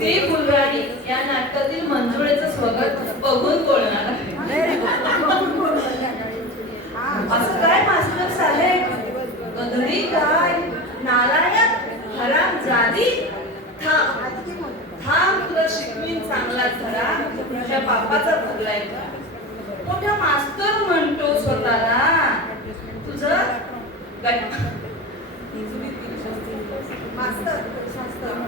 ती फुलराणी या नाटकातील मंजुळेचं स्वागत बघून बोलणार आहे. असं काय मास्टर साहेब, गधडी काय, नालायक, हरामजादी, थांब तुला शिकवीन चांगला धडा, तुझ्या बापाचा भरलाय. मोठा मास्तर म्हणतो स्वतःला, तुझं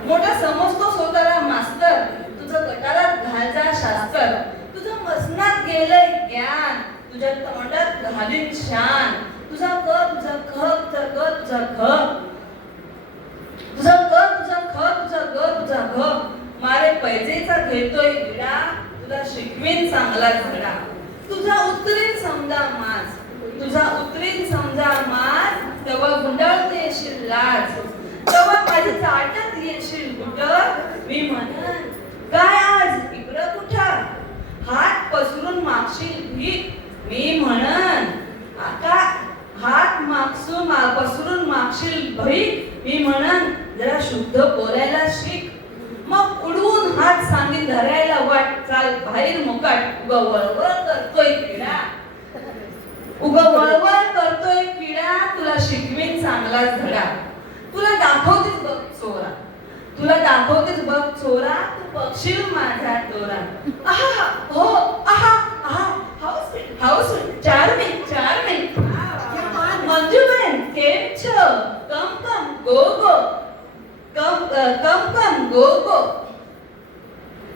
मोठा समजतो स्वतःला मास्तर, तुझं गटारात घालजा शास्त्र, तुझं मसनात गेलंय ज्ञान, तुझ्या तोंडात घालीन शान, तुझा क तुझा ख तुझा ग तुझा घ, तुझा क तुझा ख तुझा ग तुझा घ, मारे पैजेचा घेतोय विडा, तुला शिकवीन चांगला धडा. तुझा उतरीन समजा माज, तुझा उतरीन समजा माज, तेव्हा गुंडाळते येशील लाज, तेव्हा माझी चाटत येशील कुठं. मी म्हणन काय आज इकडं कुठं, हात पसरून मागशील भीक. मी म्हणन आता हात पसरून मागशील भीक. मी म्हणन जरा शुद्ध बोलायला शिक. मग उडवून हात सांगीन धरायला वाट, चाल बाहेर मुकाट, उगा वळवळ करतोय किडा, उगा वळवळ करतोय किडा, तुला शिकवीन चांगलाच धडा. तुला दाखवतेच बघ चोरा, तुला दाखवतेच बघ चोरा, तू बघशील माझा तोरा. आहा हो आहा आहा हाऊस चार्मिंग मंजूबेन केम छो, come go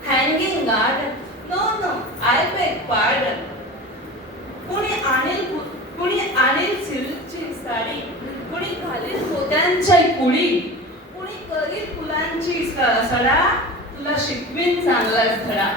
hanging garden, no I beg pardon. कुणी आणील सिल्कची साडी, कुणी घालील मोत्यांच्या कुळी, कुणी करील फुलांची सडा, तुला शिकवीन चांगला धडा.